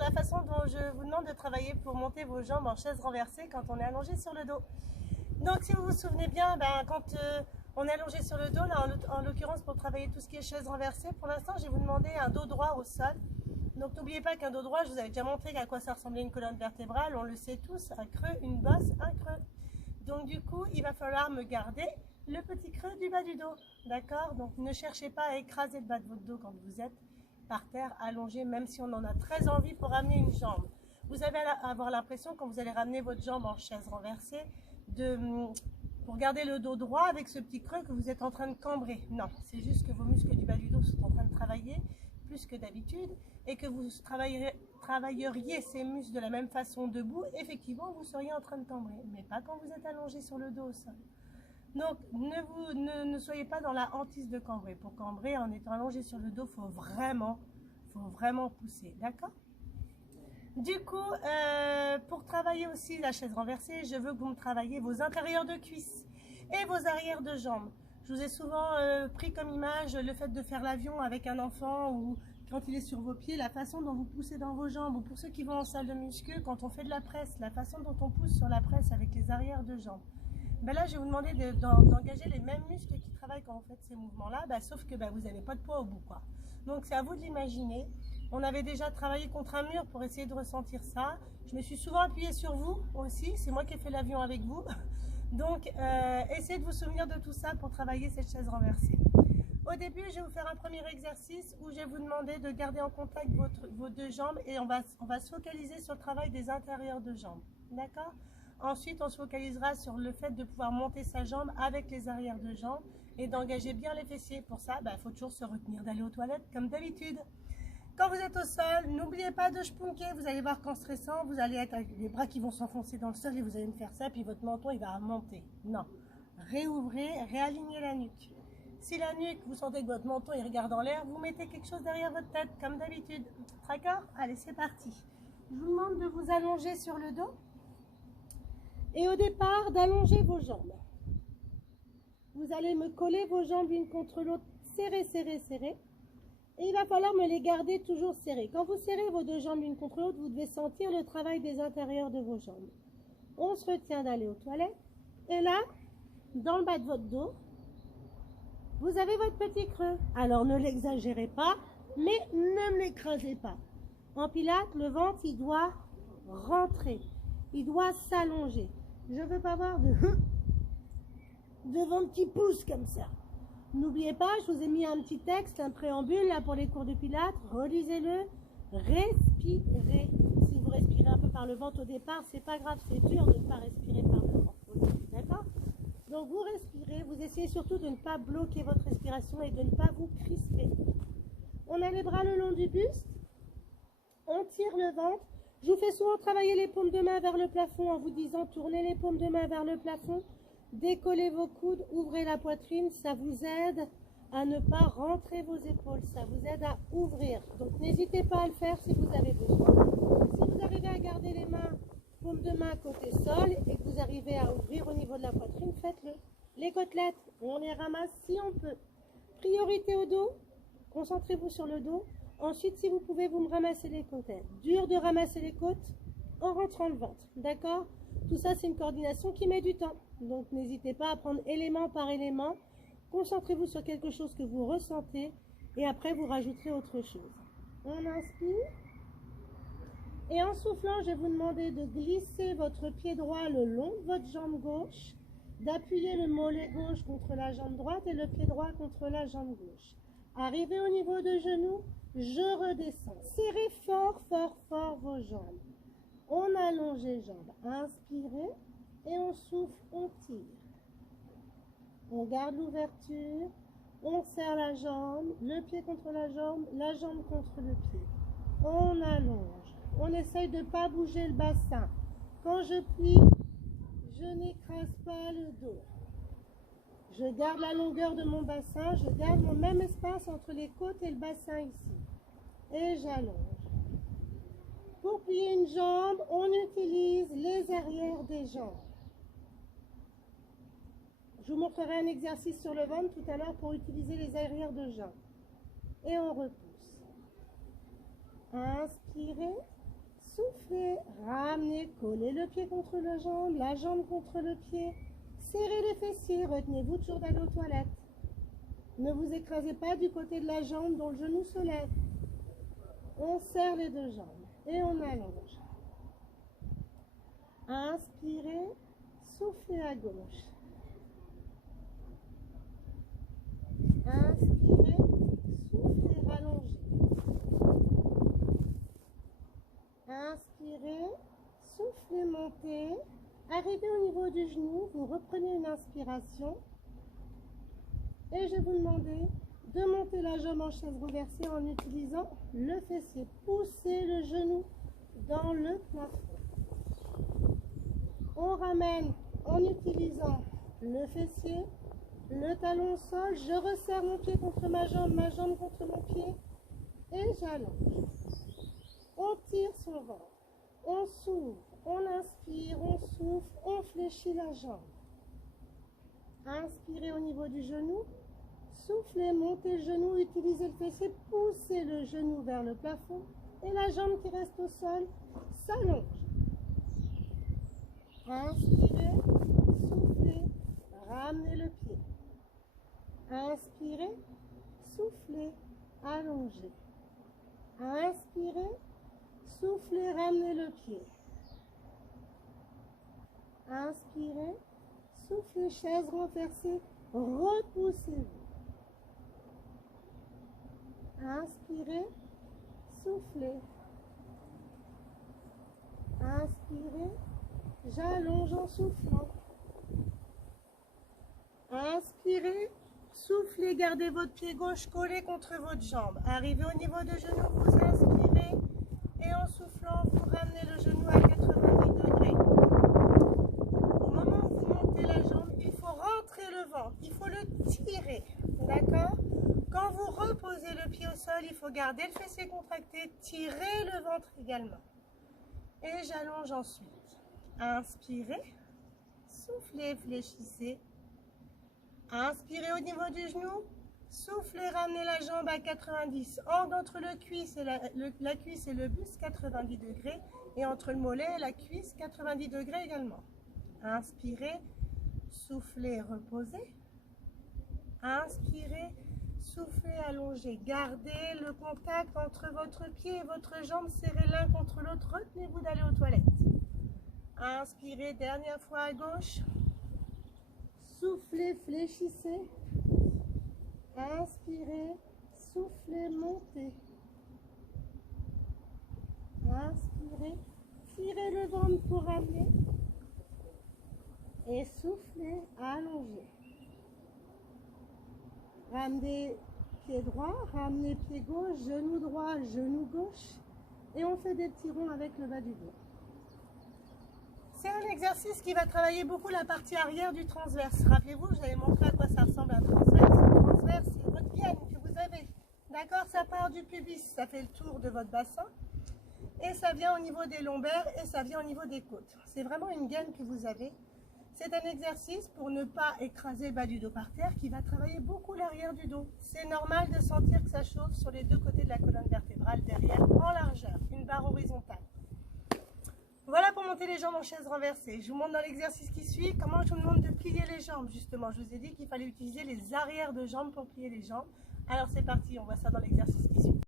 la façon dont je vous demande de travailler pour monter vos jambes en chaise renversée quand on est allongé sur le dos. Donc si vous vous souvenez bien, quand on est allongé sur le dos, là en l'occurrence pour travailler tout ce qui est chaise renversée, pour l'instant je vais vous demander un dos droit au sol. Donc n'oubliez pas qu'un dos droit, je vous avais déjà montré à quoi ça ressemblait une colonne vertébrale, on le sait tous, un creux, une bosse, un creux. Donc du coup, il va falloir me garder le petit creux du bas du dos, d'accord? Donc ne cherchez pas à écraser le bas de votre dos quand vous êtes par terre allongé, même si on en a très envie pour ramener une jambe. Vous allez avoir l'impression quand vous allez ramener votre jambe en chaise renversée, pour garder le dos droit avec ce petit creux que vous êtes en train de cambrer. Non, c'est juste que vos muscles du bas du dos sont en train de travailler plus que d'habitude et que vous travailleriez ces muscles de la même façon debout, effectivement vous seriez en train de cambrer, mais pas quand vous êtes allongé sur le dos au sol. Donc ne soyez pas dans la hantise de cambrer. Pour cambrer en étant allongé sur le dos, faut vraiment pousser, d'accord? Du coup, pour travailler aussi la chaise renversée, je veux que vous me travailliez vos intérieurs de cuisses et vos arrières de jambes. Je vous ai souvent pris comme image le fait de faire l'avion avec un enfant ou quand il est sur vos pieds, la façon dont vous poussez dans vos jambes, ou pour ceux qui vont en salle de muscu, quand on fait de la presse, la façon dont on pousse sur la presse avec les arrières de jambes. Là, je vais vous demander d'engager les mêmes muscles qui travaillent quand vous faites ces mouvements-là, sauf que vous n'avez pas de poids au bout, quoi. Donc, c'est à vous de l'imaginer. On avait déjà travaillé contre un mur pour essayer de ressentir ça. Je me suis souvent appuyée sur vous aussi. C'est moi qui ai fait l'avion avec vous. Donc, essayez de vous souvenir de tout ça pour travailler cette chaise renversée. Au début, je vais vous faire un premier exercice où je vais vous demander de garder en contact vos deux jambes et on va se focaliser sur le travail des intérieurs de jambes. D'accord ? Ensuite, on se focalisera sur le fait de pouvoir monter sa jambe avec les arrières de jambes et d'engager bien les fessiers. Pour ça, il faut toujours se retenir d'aller aux toilettes comme d'habitude. Quand vous êtes au sol, n'oubliez pas de spunker. Vous allez voir qu'en stressant, vous allez être avec les bras qui vont s'enfoncer dans le sol et vous allez me faire ça, puis votre menton, il va remonter. Non. Réouvrez, réalignez la nuque. Si la nuque, vous sentez que votre menton, il regarde en l'air, vous mettez quelque chose derrière votre tête, comme d'habitude. D'accord? Allez, c'est parti. Je vous demande de vous allonger sur le dos. Et au départ, d'allonger vos jambes. Vous allez me coller vos jambes l'une contre l'autre, serrez, serrez, serrez. Et il va falloir me les garder toujours serrées. Quand vous serrez vos deux jambes l'une contre l'autre, vous devez sentir le travail des intérieurs de vos jambes. On se retient d'aller aux toilettes. Et là, dans le bas de votre dos, vous avez votre petit creux. Alors ne l'exagérez pas, mais ne me l'écrasez pas. En pilates, le ventre, il doit rentrer. Il doit s'allonger. Je ne veux pas avoir de ventre qui pousse comme ça. N'oubliez pas, je vous ai mis un petit texte, un préambule là pour les cours de pilates. Relisez-le. Respirez. Si vous respirez un peu par le ventre au départ, c'est pas grave, c'est dur de ne pas respirer par le ventre. D'accord? Donc vous respirez, vous essayez surtout de ne pas bloquer votre respiration et de ne pas vous crisper. On a les bras le long du buste. On tire le ventre. Je vous fais souvent travailler les paumes de main vers le plafond en vous disant tournez les paumes de main vers le plafond, décollez vos coudes, ouvrez la poitrine, ça vous aide à ne pas rentrer vos épaules, ça vous aide à ouvrir. Donc n'hésitez pas à le faire si vous avez besoin. Si vous arrivez à garder les mains, paumes de main côté sol et que vous arrivez à ouvrir au niveau de la poitrine, faites-le. Les côtelettes, on les ramasse si on peut. Priorité au dos, concentrez-vous sur le dos. Ensuite, si vous pouvez, vous me ramassez les côtes. Dur de ramasser les côtes en rentrant le ventre. D'accord? Tout ça, c'est une coordination qui met du temps. Donc, n'hésitez pas à prendre élément par élément. Concentrez-vous sur quelque chose que vous ressentez. Et après, vous rajouterez autre chose. On inspire. Et en soufflant, je vais vous demander de glisser votre pied droit le long de votre jambe gauche. D'appuyer le mollet gauche contre la jambe droite et le pied droit contre la jambe gauche. Arrivez au niveau de genou. Je redescends. Serrez fort, fort, fort vos jambes. On allonge les jambes. Inspirez et on souffle, on tire. On garde l'ouverture. On serre la jambe, le pied contre la jambe contre le pied. On allonge. On essaye de ne pas bouger le bassin. Quand je plie, je n'écrase pas le dos. Je garde la longueur de mon bassin, je garde mon même espace entre les côtes et le bassin ici. Et j'allonge. Pour plier une jambe, on utilise les arrières des jambes. Je vous montrerai un exercice sur le ventre tout à l'heure pour utiliser les arrières de jambes. Et on repousse. Inspirez. soufflez, ramenez, collez le pied contre la jambe contre le pied. Serrez les fessiers, retenez-vous toujours d'aller aux toilettes. Ne vous écrasez pas du côté de la jambe dont le genou se lève. On serre les deux jambes et on allonge. Inspirez, soufflez à gauche. Inspirez, soufflez, rallongez. Inspirez, soufflez, montez. Arrivez au niveau du genou, vous reprenez une inspiration. Et je vais vous demander de monter la jambe en chaise renversée en utilisant le fessier. Poussez le genou dans le plafond. On ramène en utilisant le fessier, le talon au sol. Je resserre mon pied contre ma jambe contre mon pied. Et j'allonge. On tire son ventre. On s'ouvre. On inspire, on souffle, on fléchit la jambe. Inspirez au niveau du genou. Soufflez, montez le genou, utilisez le fessier, poussez le genou vers le plafond. Et la jambe qui reste au sol s'allonge. Inspirez, soufflez, ramenez le pied. Inspirez, soufflez, allongez. Inspirez, soufflez, ramenez le pied. Inspirez, soufflez, chaise renversée, repoussez-vous. Inspirez, soufflez. Inspirez, j'allonge en soufflant. Inspirez, soufflez, gardez votre pied gauche collé contre votre jambe. Arrivez au niveau du genou, vous inspirez et en soufflant, vous ramenez le genou à 90 degrés. Au moment où vous montez la jambe, il faut rentrer le ventre, il faut le tirer, d'accord? Quand vous reposez le pied au sol, il faut garder le fessier contracté, tirer le ventre également. Et j'allonge ensuite. Inspirez, soufflez, fléchissez. Inspirez au niveau du genou, soufflez, ramenez la jambe à 90. Entre la cuisse et le buste, 90 degrés. Et entre le mollet et la cuisse, 90 degrés également. Inspirez, soufflez, reposez. Inspirez, soufflez, allongez. Gardez le contact entre votre pied et votre jambe, serrez l'un contre l'autre. Retenez-vous d'aller aux toilettes. Inspirez, dernière fois à gauche. Soufflez, fléchissez. Inspirez, soufflez, montez. Inspirez, tirez le ventre pour ramener. Et soufflez, allongez. Ramenez pied droit, ramenez pied gauche, genou droit, genou gauche. Et on fait des petits ronds avec le bas du dos. C'est un exercice qui va travailler beaucoup la partie arrière du transverse. Rappelez-vous, je vous avais montré à quoi ça ressemble un transverse. Le transverse, c'est votre gaine que vous avez. D'accord? Ça part du pubis, ça fait le tour de votre bassin. Et ça vient au niveau des lombaires et ça vient au niveau des côtes. C'est vraiment une gaine que vous avez. C'est un exercice pour ne pas écraser le bas du dos par terre qui va travailler beaucoup l'arrière du dos. C'est normal de sentir que ça chauffe sur les deux côtés de la colonne vertébrale derrière en largeur, une barre horizontale. Voilà pour monter les jambes en chaise renversée. Je vous montre dans l'exercice qui suit comment je vous demande de plier les jambes. Justement, je vous ai dit qu'il fallait utiliser les arrières de jambes pour plier les jambes. Alors c'est parti, on voit ça dans l'exercice qui suit.